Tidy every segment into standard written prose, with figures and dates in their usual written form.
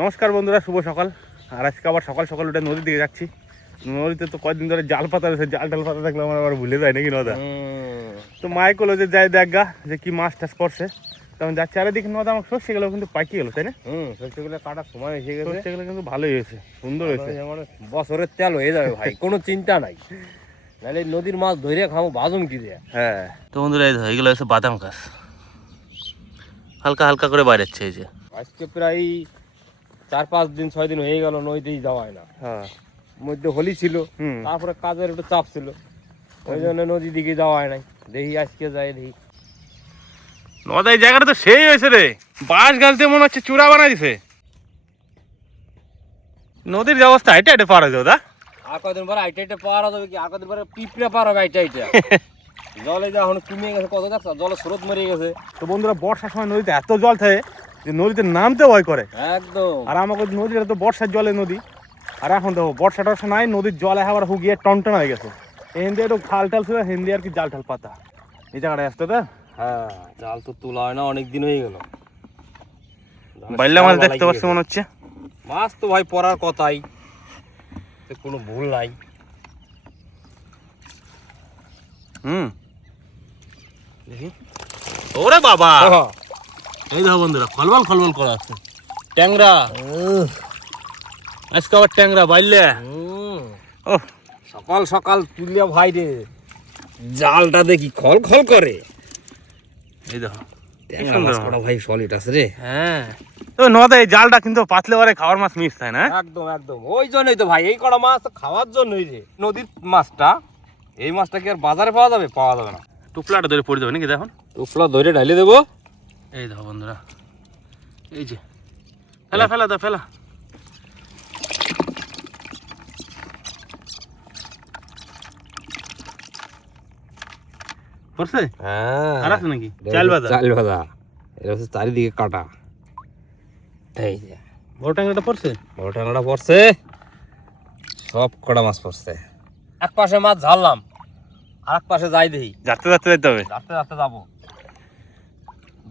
নমস্কার বন্ধুরা, শুভ সকাল। আর আজকে আবার সকাল সকাল উঠে নদীর দিকে যাচ্ছি। নদীতে তো কয়েকদিন ধরে জাল পাতা রয়েছে, জাল টাল পাতা থাকলে আমার আবার ভুলে যায় নাকি নদা। তো মাই করলো যে যাই দেখা যে কি মাছ টাছ করছে, তখন যাচ্ছে। আর এদিকে নদা আমার সর্ষেগুলো কিন্তু পাইকে গেলো, তাই না? সর্ষেগুলো কাটার সময় এসে গেছে। সর্ষেগুলো কিন্তু ভালোই হয়েছে, সুন্দর হয়েছে। বছরের তেল হয়ে যাবে ভাই, কোনো চিন্তা নাই। নাহলে নদীর মাছ ধরে খাবো বাজুম কি দিয়ে। হ্যাঁ, তো বন্ধুরা এই এগুলো হচ্ছে বাদাম গাছ, হালকা হালকা করে বাইরেছে। এই যে আজকে প্রায় 4-5 দিন 6 দিন হয়ে গেল নদীতেই যাওয়া হয় না। হ্যাঁ, মধ্যে হোলি ছিল, তারপরে কাজের একটু চাপ ছিল, ওই জন্য নদীর দিকে যাওয়া হয় নাই। দেখি আজকে যাই দেখি। নদা এই জায়গাটা তো সেই হয়েছে রে, বাঁশ গাছ দিয়ে মনে হচ্ছে চূড়া বানাই দিছে। নদীর যে অবস্থা, এটা এটা পার হয়ে যাও দা। আর কদিন পরে আইটা পাওয়া যাবে কি? আর কদিন পরে পিঁপড়ে পার হবে আইটা। জলে যা এখন কমে গেছে, কত দেখছো জলের স্রোত মরে গেছে। তো বন্ধুরা, বর্ষার সময় নদীতে এত জল থাকে যে নদীতে নামতে ভয় করে একদম। আর আমাকে নদীটা তো বর্ষার জলে নদী। আর এখন দেখো বর্ষা টর্ষা নাই, নদীর জল একেবারে হুগিয়ে টনটন হয়ে গেছে। হিন্দি একটু খাল টাল ছিল, হিন্দি আর কি জাল টাল পাতা এই জায়গাটা আসতো। তা হ্যাঁ, জাল তো তোলা হয় না, অনেক দিন হয়ে গেল। বাইলা মাছ দেখতে পাচ্ছি মনে হচ্ছে। মাছ তো ভাই পড়ার কথাই, কোনো ভুল নাই। দেখি, ওরে বাবা, এই দেখো বন্ধুরা, খলবল খলবল করা আছে ট্যাংরা। আজকে আবার ট্যাংরা বাইলে। ও সকাল সকাল তুলিয়া ভাই রে, জালটা দেখি খল খল করে। এই দেখো ট্যাংরা মাছ কটা ভাই সলিড আছে রে। হ্যাঁ, তো নদা এই জালটা কিন্তু পাতলে পারে খাওয়ার মাছ মিক্স হয় না। একদম একদম, ওই জন্যই তো ভাই এই কটা মাছ খাওয়ার জন্যই রে। নদীর মাছটা, এই মাছটা কি আর বাজারে পাওয়া যাবে? পাওয়া যাবে না। টুপলাটা ধরে পড়ে যাবে নাকি দেখুন। টুপলা ধরে ঢালে দেবো। এই দেখো বন্ধুরা, এই যে ফেলা ফেলা দা ফেলা। পড়ছে? হ্যাঁ, আর আছে নাকি? চাল ভাজা। চাল ভাজা। এটা হচ্ছে চারিদিকে কাটা। এই যে বড় ট্যাংরাটা পড়ছে। বড় ট্যাংরাটা পড়ছে, সব কটা মাছ পড়ছে। এক পাশে মাছ ঝাড়লাম, আর এক পাশে যাই দেখি। যাতে যাতে যেতে হবে, যাতে যাতে যাবো।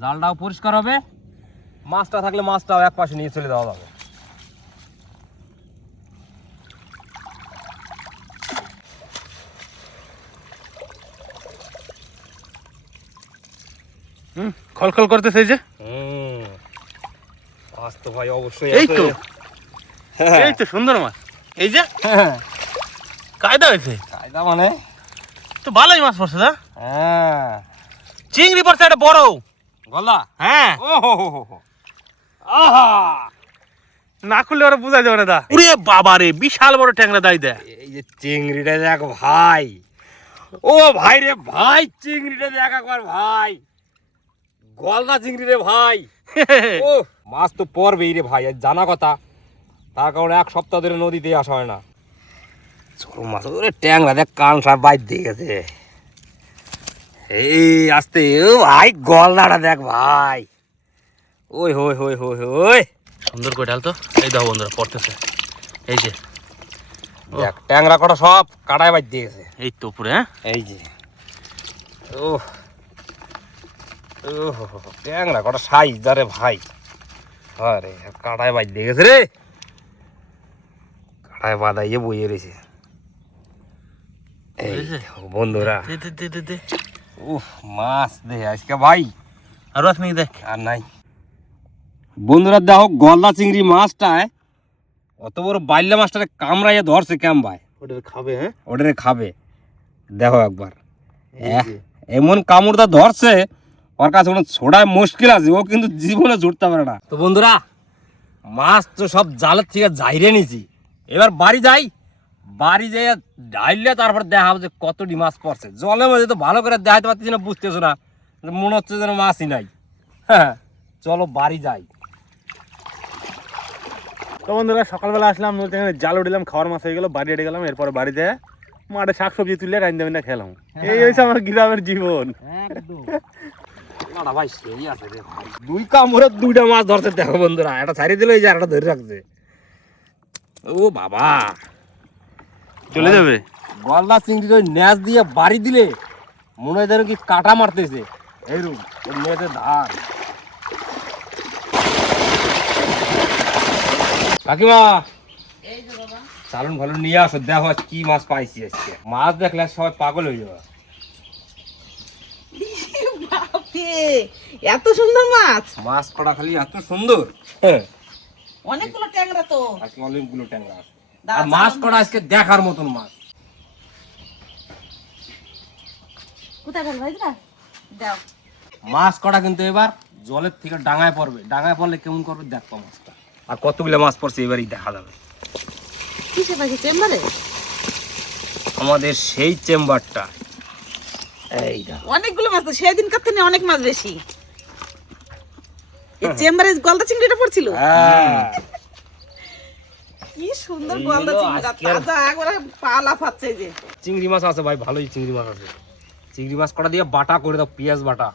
জালটাও পরিষ্কার হবে, মাছটা থাকলে মাছটাও এক পাশে নিয়ে চলে যাওয়া যাবে। খলখল করতেছে এই যে। মাছ তো ভাই অবশ্যই এই তো, এই তো সুন্দর মাছ। এই যে কায়দা হয়েছে। কায়দা মানে তো ভালোই মাছ পড়ছে দা। হ্যাঁ, চিংড়ি পড়ছে একটা বড় গলা। হ্যাঁ, ও হো হো হো, আহা, না খুললে ওরা বোঝা যাবে না দা। ওরে বাবা রে, বিশাল বড় ট্যাংরা দাই দেয়। এই যে চিংড়িটা দেখ ভাই, ও ভাই রে ভাই, চিংড়িটা দেখ একবার ভাই, গলদা চিংড়ি রে ভাই। ও মাছ তো পড়বেই রে ভাই, জানা কথা। তার কারণে এক সপ্তাহ ধরে নদীতে আসা হয় না। ছোট মাছ ওরে, ট্যাংরা দেখ কান সব বাইর দিয়ে গেছে। এই আস্তে, ও ভাই গলদাটা দেখ ভাই। ওই হই হই হই হই, সুন্দর করে ঢাল তো। এই দেখো বন্ধুরা পড়তেছে, এই যে দেখ ট্যাংরা কটা সব কাটায় বাইর দিয়ে গেছে। এই তো উপরে। হ্যাঁ, এই যে ও ট্যাংরা কটা সাইজ রে ভাই। আরে কাটায় বাইর দিয়ে গেছে রে, কাটায় বাদাইয়ে বইয়ে রয়েছে। এই বন্ধুরা, উফ মাছ দে আজকে ভাই। আর আছে নাকি দেখ। আর নাই বন্ধুরা, দেখো গলদা চিংড়ি মাছটায় অত বড় বাইল্লা মাছটারে কামড়াইয়া ধরছে কেম ভাই। ওটা খাবে। হ্যাঁ, ওটারে খাবে, দেখো একবার। এমন কামড়টা ধরছে, ওর কাছে কোনো ছোড়ায় মুশকিল আছে, ও কিন্তু জীবনে জুড়তে পারে না। তো বন্ধুরা, মাছ তো সব জালের থেকে যাইরে নিছি, এবার বাড়ি যাই। বাড়ি যাই ডাইলে তারপর দেখা হবে যে কতটি মাছ পড়ছে। জলের মধ্যে তো ভালো করে দেখাতে পারতেছি না, বুঝতেছো না, মনে হচ্ছে যেন মাছই নাই। হ্যাঁ, চলো বাড়ি যাই। তো বন্ধুরা, সকালবেলা আসলাম নদীতে, এখানে জাল উঠলাম, খাওয়ার মাছ হয়ে গেল, বাড়ি এটে গেলাম। এরপরে বাড়িতে মাঠে শাকসবজি তুলে রাইন দেবেন না খেলাম। এই হয়েছে আমার গ্রামের জীবন। ভাই সেই আছে রে ভাই, 2 কামড়ে 2টা মাছ ধরছে। দেখো বন্ধুরা, একটা ছাড়িয়ে দিল, এই যে একটা ধরে রাখছে। ও বাবা, চলে যাবে। গলদা চিংড়ির ওই ন্যাচ দিয়ে বাড়ি দিলে মনে হয় যেন কি কাটা মারতেছে। এইরকম নেটের ধার। কাকিমা এই যে বাবা, চালুন ভালো নিয়ে আসো, দেখো আজ কি মাছ পাইছি আজকে। মাছ দেখলে সবাই পাগল হয়ে যাবে। বাপরে, এত সুন্দর মাছ! মাছ কটা খালি এত সুন্দর, হ্যাঁ অনেকগুলো ট্যাংরা তো। আজকে অনেকগুলো ট্যাংরা আছে। দাও, আর মাছ চালুন। কটা আজকে দেখার মতন মাছ। কোথায় গেল ভাইরা? দাও। মাছ কটা কিন্তু এবার জলের থেকে ডাঙায় পড়বে, ডাঙায় পড়লে কেমন করবে দেখো মাছটা। আর কতগুলো মাছ পড়ছে এবারই দেখা যাবে। কিসে পাখি চেম্বারে? আমাদের সেই চেম্বারটা, এই দেখো। অনেকগুলো মাছ তো, সেদিন কার থেকে অনেক মাছ বেশি। এই চেম্বারে গলদা চিংড়িটা পড়ছিল। হ্যাঁ কি সুন্দর এই গলদা হলো চিংড়িটা, আজকের- তাজা একবারে পালা ফাচ্ছে এই যে। চিংড়ি মাছ আছে ভাই, ভালোই চিংড়ি মাছ আছে। চিংড়ি মাছ কটা দিয়ে বাটা করে দাও, পেঁয়াজ বাটা।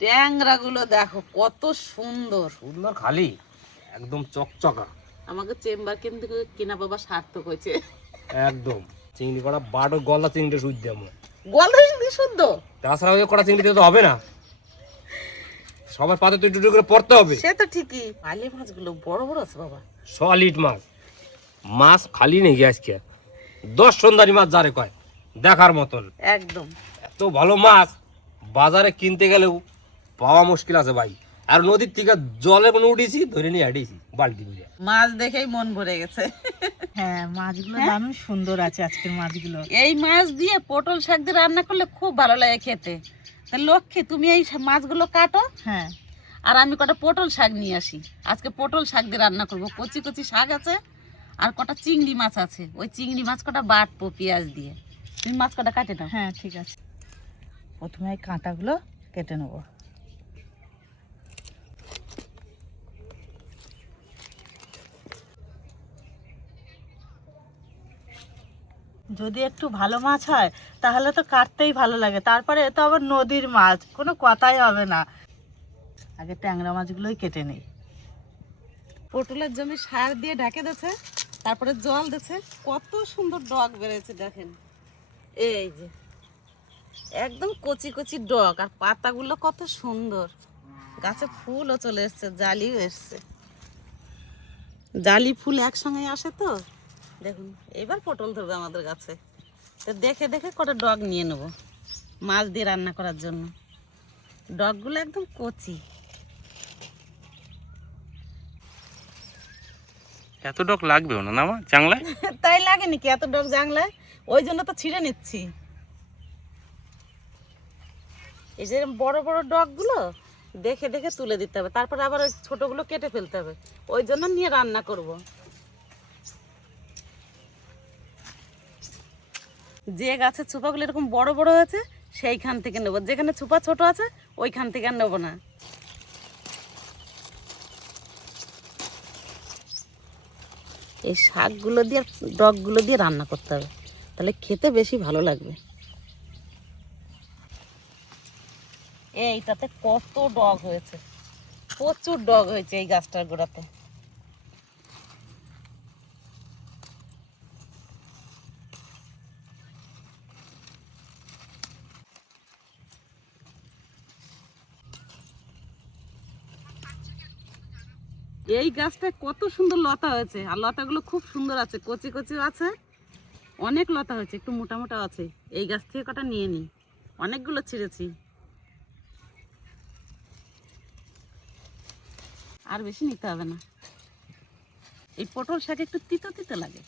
ট্যাংরা গুলো দেখো কত সুন্দর। সুন্দর খালি একদম চকচকা, আমাকে চেম্বার কিন্তু কিনা বাবা সার্থক হয়েছে। একদম চিংড়ি কটা বাটো গলা চিংড়ি সুদ দেবো। গলদা চিংড়ি শুদ্ধ, তাছাড়া ওই কটা চিংড়ি দিতে তো হবে না, সবার পাতে তো একটু করে পড়তে হবে। সে তো ঠিকই। পালে মাছগুলো বড় বড় আছে বাবা। সলিড মাছ, মাছ খালি নেই আজকে। 10 সুন্দরী মাছ যারে কয়, দেখার মতন। একদম। এত ভালো মাছ বাজারে কিনতে গেলেও পাওয়া মুশকিল আছে ভাই। আর নদীর থেকে জলে কোনো উঠেছি, ধরে নিয়ে হাঁটিয়েছি বালতি করে। মাছ দেখেই মন ভরে গেছে। হ্যাঁ, মাছগুলো দারুণ সুন্দর আছে আজকের মাছগুলো। এই মাছ দিয়ে পটল শাক দিয়ে রান্না করলে খুব ভালো লাগে খেতে। তা লক্ষ্মী, তুমি এই মাছগুলো কাটো, হ্যাঁ, আর আমি কটা পটল শাক নিয়ে আসি। আজকে পটল শাক দিয়ে রান্না করব। কচি কচি শাক আছে, আর কটা চিংড়ি মাছ আছে। ওই চিংড়ি মাছ কটা বাটবো পেঁয়াজ দিয়ে। তুমি মাছ কটা কাটে নাও। হ্যাঁ ঠিক আছে। প্রথমে এই কাঁটাগুলো কেটে নেব। যদি একটু ভালো মাছ হয় তাহলে তো কাটতেই ভালো লাগে, তারপরে এ তো আবার নদীর মাছ, কোনো কথাই হবে না। আগে ট্যাংরা মাছগুলোই কেটে নেই। পটলের জমি সার দিয়ে ঢেকে দিয়েছে, তারপরে জল দিয়েছে। কত সুন্দর ডগ বেড়েছে দেখেন। এই যে একদম কচি কচি ডগ, আর পাতাগুলো কত সুন্দর। গাছে ফুলও চলে এসছে, জালিও এসছে। জালি ফুল একসঙ্গে আসে তো দেখুন। এবার পটল ধরবে আমাদের গাছে। তো দেখে দেখে কটা ডগ নিয়ে নেব মাছ দিয়ে রান্না করার জন্য। ডগগুলো একদম কচি। এত ডক লাগবেও না না মা চাংলায়। তাই লাগে নাকি এত ডগ জাংলায়? ওই জন্য তো ছিঁড়ে নিচ্ছি। এই যে বড় বড় ডগগুলো দেখে দেখে তুলে দিতে হবে, তারপর আবার ওই ছোটগুলো কেটে ফেলতে হবে। ওই জন্য নিয়ে রান্না করব। যে গাছের চোপাগুলো এরকম বড় বড় হয়েছে সেইখান থেকে নেবো, যেখানে চোপা ছোট আছে ওইখান থেকে আর নেবো না। এই শাকগুলো দিয়ে ডগগুলো দিয়ে রান্না করতে হবে, তাহলে খেতে বেশি ভালো লাগবে। এইটাতে কত ডগ হয়েছে, প্রচুর ডগ হয়েছে এই গাছটার গোড়াতে। এই গাছটায় কত সুন্দর লতা হয়েছে, আর লতাগুলো খুব সুন্দর আছে, কচি কচি আছে। অনেক লতা হয়েছে, একটু মোটা মোটা আছে। এই গাছ থেকে কটা নিয়ে নিই, অনেকগুলো ছিঁড়েছি। আর বেশি নিতে হবে না। এই পটল শাক একটু তিতো তিতো লাগে।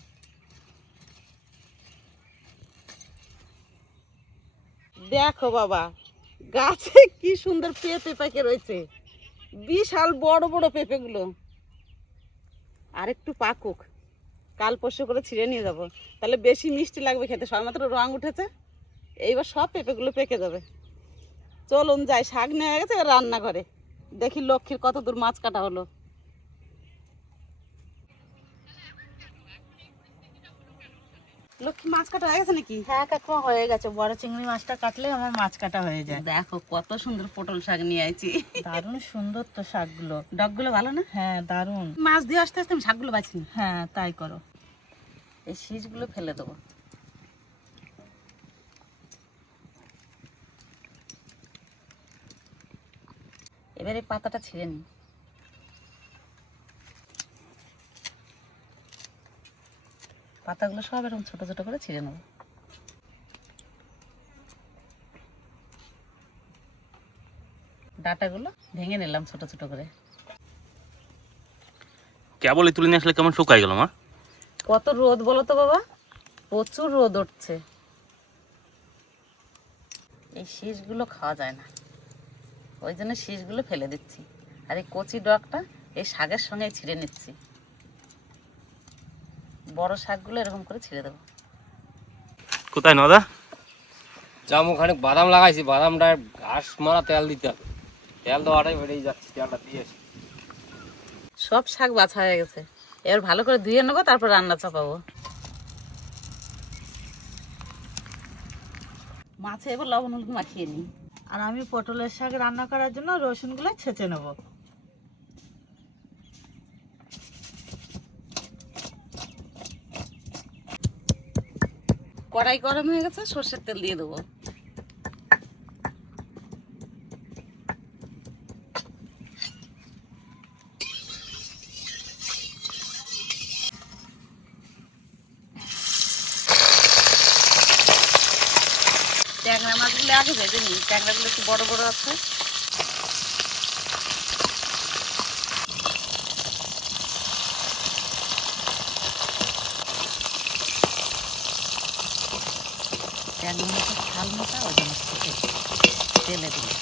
দেখো বাবা, গাছে কি সুন্দর পেঁপে পাকে রয়েছে, বিশাল বড় বড় পেঁপেগুলো। আর একটু পাকুক, কাল পরশু করে ছিঁড়ে নিয়ে যাব, তাহলে বেশি মিষ্টি লাগবে খেতে। সবেমাত্র রং উঠেছে, এইবার সব পেঁপেগুলো পেকে যাবে। চলুন যাই, শাক নিয়ে গেছে, এবার রান্না করে দেখি লক্ষ্মীর কত দূর মাছ কাটা হলো। লক্ষ্মী মাছ কাটা হয়ে গেছে নাকি? হ্যাঁ কাকিমা, হয়ে গেছে। বড় চিংড়ি মাছটা কাটলে আমার মাছ কাটা হয়ে যায়। দেখো কত সুন্দর পটল শাক নিয়ে আইছি। দারুণ সুন্দর তো শাকগুলো। ডগগুলো ভালো না? হ্যাঁ দারুণ। মাছ দিয়ে আসতে আসতে আমি শাকগুলো বাছিনি। হ্যাঁ তাই করো। এই শীষগুলো ফেলে দেবো। এবার এই পাতাটা ছিঁড়ে নিই। পাতাগুলো সব এরকম ছোট ছোট করে ছিঁড়ে নেব। ডাটাগুলো ভেঙে নিলাম ছোট ছোট করে। কেবলই তুলে নিয়ে আসলে কেমন শুকাই গেল মা। কত রোদ বলো তো বাবা, প্রচুর রোদ উঠছে। এই শীষগুলো খাওয়া যায় না, ওই জন্য শীষগুলো ফেলে দিচ্ছি। আর এই কচি ডগটা এই শাকের সঙ্গে ছিঁড়ে নিচ্ছি। বড় শাকগুলো এরকম করে ছিঁড়ে দেবো। কোথায় নদা? জামু খানিক বাদাম লাগাইছি, বাদামটা ঘাস মারা তেল দিতে হবে। তেল দেওয়াটাই বেড়েই যাচ্ছে, তেলটা দিয়েছি। সব শাক বাছা হয়ে গেছে, এবার ভালো করে ধুয়ে নেবো, তারপর রান্না চাপাবো। মাছে এবার লবণ হলুদ মাখিয়ে নিই। আর আমি পটলের শাক রান্না করার জন্য রসুনগুলো ছেঁচে নেব। কড়াই গরম হয়ে গেছে, সর্ষের তেল দিয়ে দেবো। ট্যাংরা মাছগুলো আগে ভেজে নিই, ট্যাংরাগুলো একটু বড় বড় আছে। ট্যাংরা মাছের ঝাল মোটা, ওই জন্য তেলে দিই।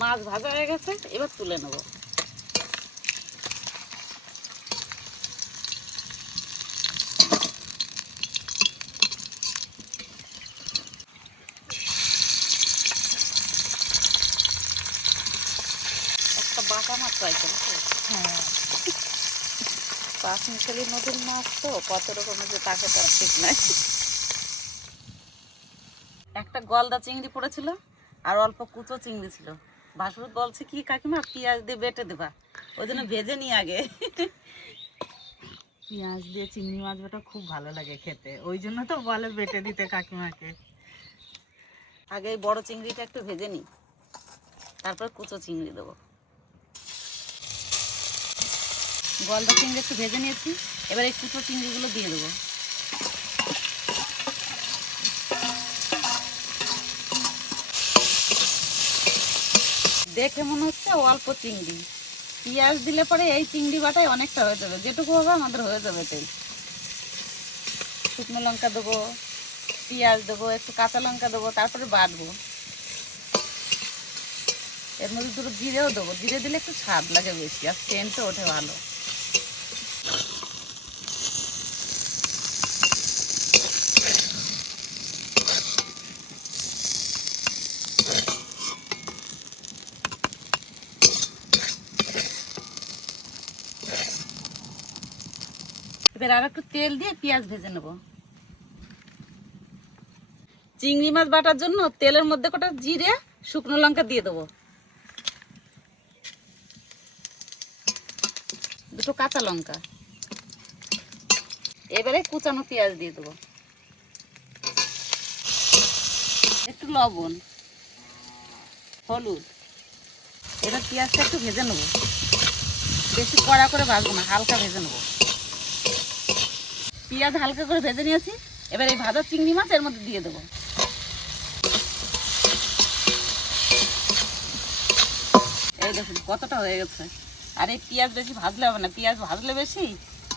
মাছ ভাজা হয়ে গেছে, এবার তুলে নেবো। বাটা মাছ পাইছে নাকি? হ্যাঁ, 5 মিশালি নদীর মাছ তো কত রকমের যে তাকে তার ঠিক নাই। একটা গলদা চিংড়ি পড়েছিল আর অল্প কুচো চিংড়ি ছিল। ভাসুর বলছে কি কাকিমা পেঁয়াজ দিয়ে বেটে দেবা, ওই জন্য ভেজে নিই আগে। পেঁয়াজ দিয়ে চিংড়ি মাছ বাটা খুব ভালো লাগে খেতে, ওই জন্য তো বলে বেটে দিতে কাকিমাকে। আগে এই বড় চিংড়িটা একটু ভেজে নিই, তারপর কুচো চিংড়ি দেবো। গলদা চিংড়ি একটু ভেজে নিয়েছি, এবার এই কুচো চিংড়িগুলো দিয়ে দেবো। দেখে মনে হচ্ছে অল্প চিংড়ি, পেঁয়াজ দিলে পরে এই চিংড়ি বাটায় অনেকটা হয়ে যাবে, যেটুকু হবে আমাদের হয়ে যাবে। তেল, শুকনো লঙ্কা দেবো, পেঁয়াজ দেবো, একটু কাঁচা লঙ্কা দেবো, তারপরে বাটবো। এর মধ্যে দুটো জিরেও দেবো, জিরে দিলে একটু স্বাদ লাগে বেশি, আর সেন্টও ওঠে ভালো। এবার আর একটু তেল দিয়ে পেঁয়াজ ভেজে নেব। চিংড়ি মাছ বাটার জন্য তেলের মধ্যে কটা জিরে, শুকনো লঙ্কা দিয়ে দেবো, দুটো কাঁচা লঙ্কা। এবারে কুচানো পেঁয়াজ দিয়ে দেবো, একটু লবণ, হলুদ। এবার পেঁয়াজটা একটু ভেজে নেবো, বেশি কড়া করে ভাজবো না, হালকা ভেজে নেবো। পেঁয়াজ হালকা করে ভেজে নিয়েছি, এবার এই ভাজা চিংড়ি মাছ এর মধ্যে দিয়ে দেবো। এই দেখুন কতটা হয়ে গেছে। আর এই পেঁয়াজ বেশি ভাজলে হবে না, পেঁয়াজ ভাজলে বেশি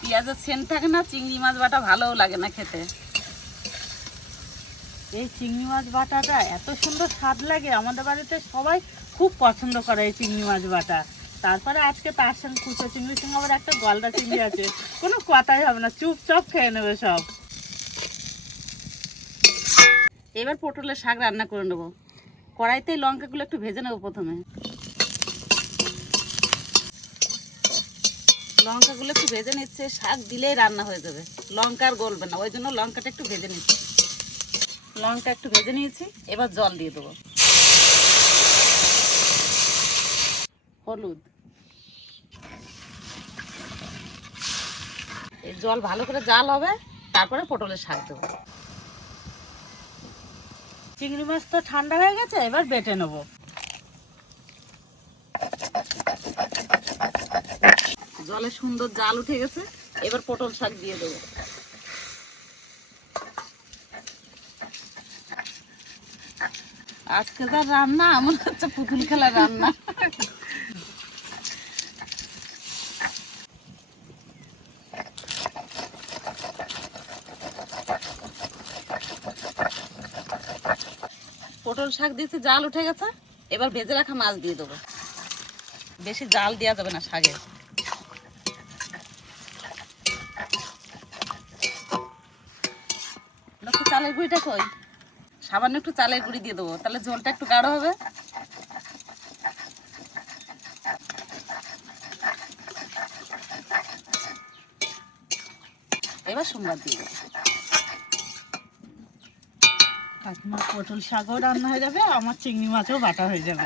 পেঁয়াজের সেন্ট থাকে না, চিংড়ি মাছ বাটা ভালোও লাগে না খেতে। এই চিংড়ি মাছ বাটাটা এত সুন্দর স্বাদ লাগে, আমাদের বাড়িতে সবাই খুব পছন্দ করে এই চিংড়ি মাছ বাটা। তারপরে আজকে তার সঙ্গে কুচো চিংড়ির সঙ্গে আবার একটা গলদা চিংড়ি আছে, কোনো কথাই হবে না, চুপচাপ খেয়ে নেবে সব। এবার পটলের শাক রান্না করে নেবো। কড়াইতে লঙ্কাগুলো একটু ভেজে নেবো প্রথমে। লঙ্কাগুলো একটু ভেজে নিচ্ছে, শাক দিলেই রান্না হয়ে যাবে, লঙ্কা আর গলবে না, ওই জন্য লঙ্কাটা একটু ভেজে নিচ্ছি। লঙ্কা একটু ভেজে নিয়েছি, এবার জল দিয়ে দেবো। হলুদ, এই জল ভালো করে জাল হবে, তারপরে পটলের শাক দেবো। চিংড়ি মাছ তো ঠান্ডা হয়ে গেছে, এবার বেটে নেবো। জলে সুন্দর জাল উঠে গেছে, এবার পটল শাক দিয়ে দেবো। আজকে যা রান্না আমার হচ্ছে পুতুল খেলা রান্না। পটল শাক দিয়েছি, জাল উঠে গেছে, এবার ভেজে রাখা মাছ দিয়ে দেবো। বেশি জাল দেওয়া যাবে না শাকে। লক্ষ্মী চালের গুঁড়িটা কই? সামান্য একটু চালের গুঁড়ি দিয়ে দেবো, তাহলে ঝোলটা একটু গাঢ় হবে। এবার সোমবার দিয়ে দেবো। আপনার পটল শাকও রান্না হয়ে যাবে, আমার চিংড়ি মাছও বাটা হয়ে যাবে।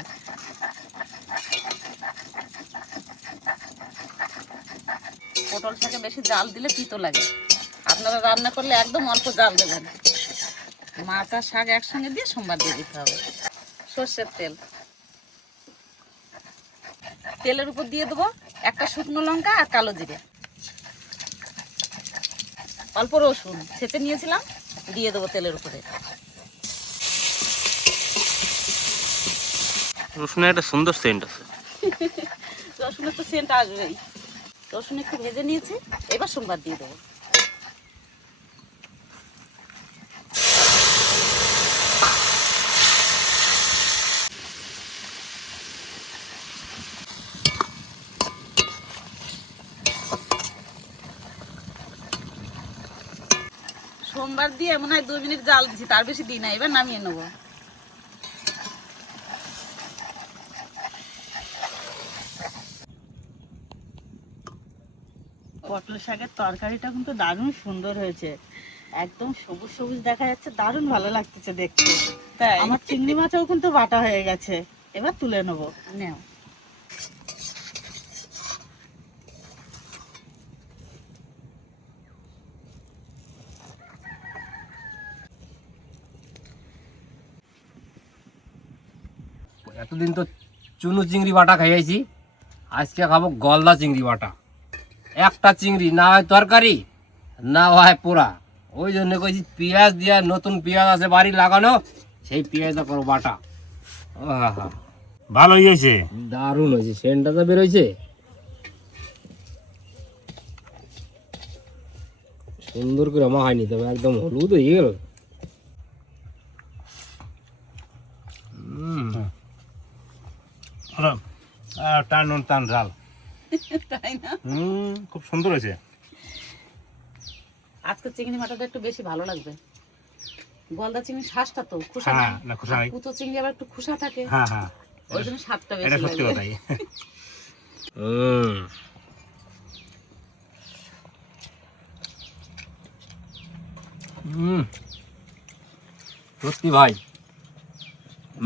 পটল শাকে বেশি জাল দিলে তিতো লাগে, আপনারা রান্না করলে একদম অল্প জাল দেবেন। মাছ আর শাক একসঙ্গে দিয়ে সোমবার দিয়ে দিতে হবে। সর্ষের তেল, তেলের উপর দিয়ে দেবো একটা শুকনো লঙ্কা আর কালো জিরে, অল্প রসুন ছেঁচে নিয়েছিলাম, দিয়ে দেবো তেলের উপরে। রসুনের একটা সুন্দর সেন্ট আছে। রসুনের তো সেন্ট আসবেই। রসুন একটু ভেজে নিয়েছি, এবার সোমবার দিয়ে দেবো। সোমবার দিয়ে মনে হয় 2 মিনিট জাল দিচ্ছি, তার বেশি দিই না। এবার নামিয়ে নেবো। পটল শাকের তরকারিটা কিন্তু দারুণ সুন্দর হয়েছে, একদম সবুজ সবুজ দেখা যাচ্ছে, দারুণ ভালো লাগতেছে দেখতে। তাই আমার চিংড়ি মাছও কিন্তু বাটা হয়ে গেছে, এবার তুলে নেবো। নেও। এতদিন তো চুনো চিংড়ি বাটা খাইয়েছি, আজকে খাবো গলদা চিংড়ি বাটা। একটা চিংড়ি না হয় তরকারি, না হয় পোড়া। ওই জন্য কইছি পেঁয়াজ দিয়া, নতুন পেঁয়াজ আছে বাড়ি লাগানো, সেই পেঁয়াজটা করো বাটা। আহা, ভালো হয়েছে। দারুণ হয়েছে, সেন্টটা তো বেরোইছে। সুন্দর করে মাখাই নিতে হবে, একদম হলুদ হয়ে গেল। টান টান ঝাল। তাই না? খুব সুন্দর হয়েছে। আজকে চিংড়ি মাথাটা একটু বেশি ভালো লাগবে। গলদা চিংড়ির শ্বাসটা তো খোসা হ্যাঁ, না, না খোসা নাই। কুচো চিংড়ি আবার একটু খোসা থাকে, হ্যাঁ হ্যাঁ, ওই জন্য স্বাদটা এটা বেশি সত্যি লাগবে। কথাই। সত্যি ভাই,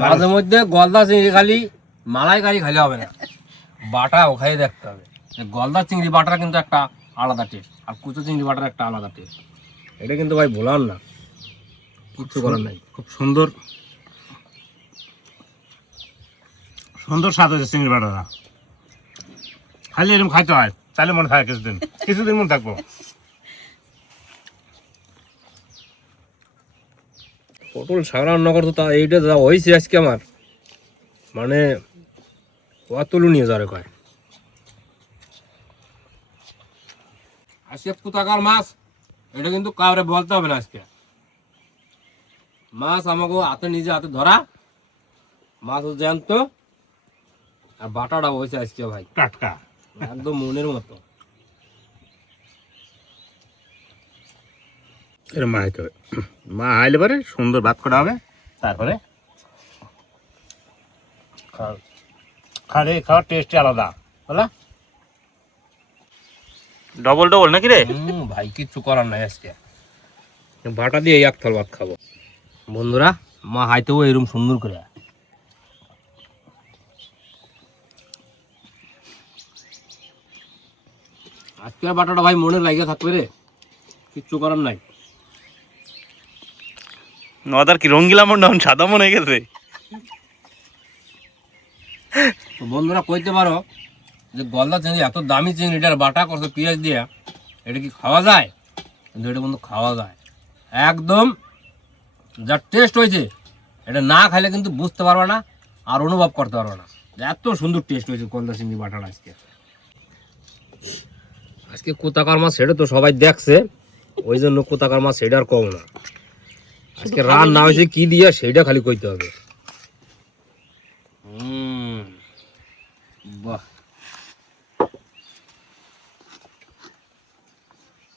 মাঝে মধ্যে গলদা চিংড়ি খালি মালাইকারি খাইলে হবে না, বাটাও খাইয়ে দেখতে হবে। গলদা চিংড়ি বাটার কিন্তু একটা আলাদা টেস্ট, আর কুচো চিংড়ি বাটার একটা আলাদা টেস্ট। এটা কিন্তু ভাই বলার না, কিচ্ছু করার নাই। খুব সুন্দর সুন্দর স্বাদ হয়েছে চিংড়ি বাটাটা। খালি এরকম খাইতে হয়, তাহলে মনে থাকে কিছুদিন কিছুদিন মনে থাকবো। পটল শাক রান্না করতো, তা এইটা যা হয়েছে আজকে আমার, মানে অতুলনীয় যারে কয়। আজকে কোথাকার মাছ এটা কিন্তু কাউরে বলতে হবে না। আজকে মাছ আমাকে হাতে, নিজে হাতে ধরা মাছ জ্যান্ত, আর বাটাটা হয়েছে আজকে ভাই টাটকা, একদম মনের মতো। এরকম মা হাইতে হবে। মা হাইলে পরে সুন্দর ভাত করা হবে, তারপরে খাওয়ার টেস্টই আলাদা। বলা ডবল ডবল নাকি রে? ভাই কিচ্ছু করার নাই, আজকে বাটা দিয়ে এক থাল ভাত খাবো। বন্ধুরা, মা হাইতেও এরকম সুন্দর করে। আজকে বাটাটা ভাই মনে লাগিয়ে থাকবে রে, কিচ্ছু করার নাই। নদার কি রঙ্গিলা মন সাদা মন হয়ে গেছে। তো বন্ধুরা কইতে পারো যে গলদা চিংড়ি এত দামি চিংড়ি, এটার বাটা করছে পেঁয়াজ দিয়ে, এটা কি খাওয়া যায়? কিন্তু এটা কিন্তু খাওয়া যায় একদম। যা টেস্ট হয়েছে এটা না খাইলে কিন্তু বুঝতে পারবে না আর অনুভব করতে পারবে না যে এত সুন্দর টেস্ট হয়েছে গলদা চিংড়ি বাটাটা আজকে। আজকে কোথাকার মাছ সেটা তো সবাই দেখছে, ওই জন্য কোথাকার মাছ সেটা আর কম না। আজকে রান্না হয়েছে কি দিয়ে সেইটা খালি কইতে হবে। বাহ,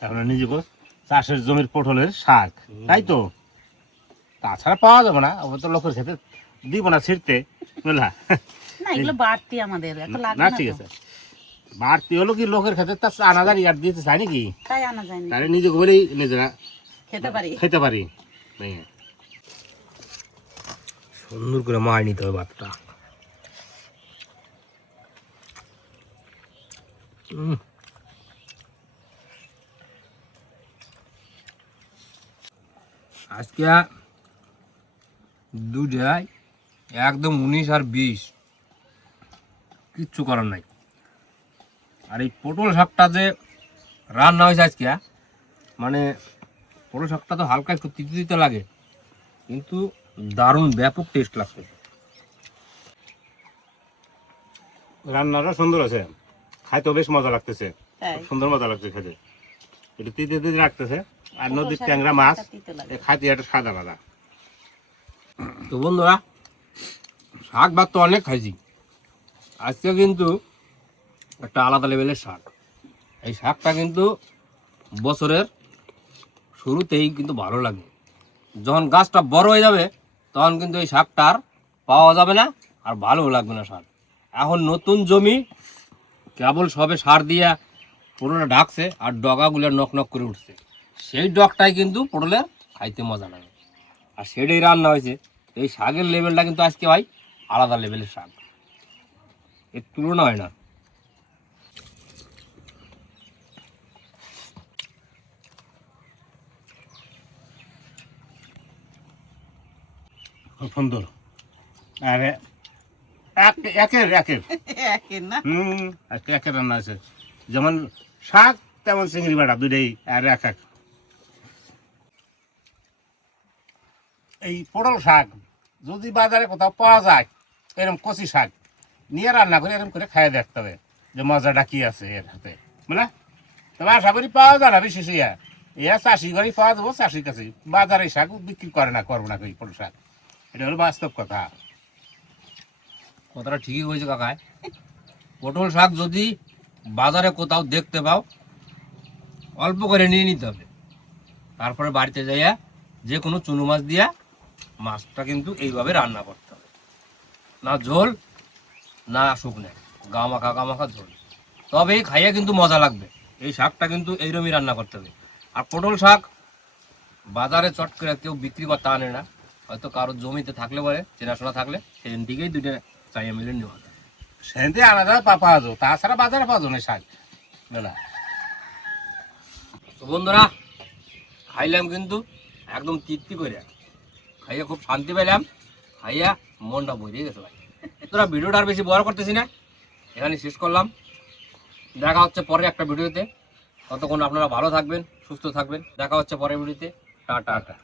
এখন নিজে চাষের জমির পটলের শাক, তাই তো? তাছাড়া পাওয়া যাবে না, ওটা তো লোকের খেতে দিব না ছিঁড়তে, বুঝলা? না এগুলো বাড়তি আমাদের এত লাগবে না না ঠিক তো। আছে, বাড়তি হলো কি লোকের খেতে তার আনাদার ইয়ার দিতে চাই নাকি? তাই আনা যায়নি, তাহলে নিজেকে বলেই নিজেরা খেতে পারি। সুন্দর করে মায় নিতে হবে ভাতটা। আজকে দুটাই একদম 19 আর 20, কিচ্ছু করার নাই। আর এই পটল শাকটা যে রান্না হয়েছে আজকে, মানে পটল শাকটা তো হালকা একটু তিতে তিতে লাগে, কিন্তু দারুণ ব্যাপক টেস্ট লাগছে। রান্নাটা সুন্দর আছে, খাইতেও বেশ মজা লাগতেছে, তাই সুন্দর মজা লাগছে খেতে। একটু তিতে তিতে লাগতেছে, আর নদীর ট্যাংরা মাছ খাইতে একটা স্বাদ আলাদা। তো বন্ধুরা, শাক ভাত তো অনেক খাইছি, আজকে কিন্তু একটা আলাদা লেভেলের শাক। এই শাকটা কিন্তু বছরের শুরুতেই কিন্তু ভালো লাগে, যখন গাছটা বড় হয়ে যাবে তখন কিন্তু এই শাকটা আর পাওয়া যাবে না, আর ভালোও লাগবে না শাক। এখন নতুন জমি, কেবল সবে সার দিয়া পুরোটা ঢাকছে আর ডগাগুলো নক নক করে উঠছে, সেই ডগটাই কিন্তু পটলের খাইতে মজা লাগে। আর সেটাই রান্না হয়েছে। এই শাকের লেভেলটা কিন্তু আজকে ভাই আলাদা লেভেলের শাক, এর তুলনা হয় না। খুব সুন্দর, আরে একের একের একের না আজকে একের রান্না আছে, যেমন শাক তেমন চিংড়ি বাটা, দুইটাই আর এক এক। এই পটল শাক যদি বাজারে কোথাও পাওয়া যায়, এরকম কচি শাক নিয়ে রান্না করে এরকম করে খাইয়ে দেখতে হবে যে মজাটা কি আছে এর হাতে, বুঝলা? তবে আশা করি পাওয়া যায় না, বিশেষ ইয়া চাষি ঘরেই পাওয়া যাবো, চাষির কাছে। বাজারে শাক বিক্রি করে না, করবো না এই পটল শাক, এটা হলো বাস্তব কথা। কথাটা ঠিকই হয়েছে কাকায়। পটল শাক যদি বাজারে কোথাও দেখতে পাও, অল্প করে নিয়ে নিতে হবে, তারপরে বাড়িতে যাইয়া যে কোনো চুনো মাছ দিয়া মাছটা কিন্তু এইভাবে রান্না করতে হবে, না ঝোল না শুকনো, গামাখা ঝোল, তবেই খাইয়া কিন্তু মজা লাগবে। এই শাকটা কিন্তু এইরকমই রান্না করতে হবে। আর পটল শাক বাজারে চট করে কেউ বিক্রি করতে আনে না, হয়তো কারোর জমিতে থাকলে বলে, চেনাশোনা থাকলে সেদিন থেকেই দুইটা চাইয়া মিলে নেওয়া যায়। সেদিন আনা যায় পাওয়া যাবো, তাছাড়া বাজারে পাওয়া যাবে না শাক, বুঝলা? তো বন্ধুরা, খাইলাম কিন্তু একদম তৃপ্তি করে, খাইয়া খুব শান্তি পেলাম, খাইয়া মনটা ভরিয়ে গেছে ভাই। তোরা ভিডিওটা আর বেশি বড় করতেছি না, এখানে শেষ করলাম। দেখা হচ্ছে পরে একটা ভিডিওতে, ততক্ষণ আপনারা ভালো থাকবেন, সুস্থ থাকবেন। দেখা হচ্ছে পরের ভিডিওতে। টাটা।